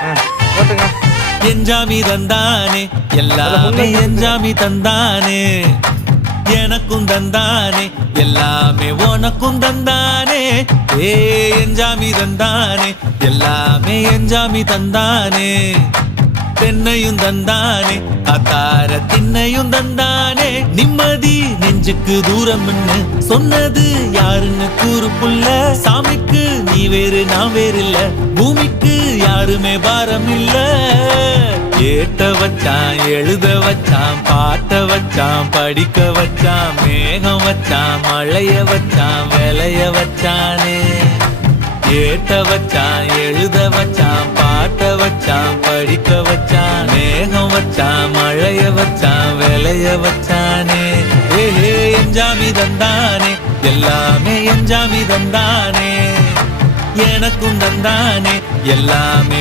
போட்டுங்க. எஞ்சாமி தந்தானே எல்லாமே எஞ்சாமி தந்தானே எனக்கும் தந்தானே எல்லாமே உனக்கும் தந்தானே ஏ எஞ்சாமி தந்தானே எல்லாமே எஞ்சாமி தந்தானே தென்னையும் தந்தானே காத்தார திண்ணையும் தந்தானே நிம்மதி நெஞ்சுக்கு தூரம்னு சொன்னது யாருன்னு கூறு புள்ள சாமிக்கு நீ வேறு நான் வேறு இல்ல பூமிக்கு யாருமே பாரம் இல்ல ஏத்த வச்சான் எழுத வச்சான் பாட்ட வச்சான் படிக்க வச்சான் மேகம் வச்சான் மழைய வச்சான் விளைய வச்சானே ஏத்த வச்சான் எழுத வச்சான் பாட்ட வச்சான் படிக்க வச்சான் மேகம் வச்சான் மழைய வச்சான் விளைய வச்சானே ஏஹே எஞ்சாமி தந்தானே எல்லாமே எஞ்சாமி தந்தானே எனக்கும் தந்தானே எல்லாமே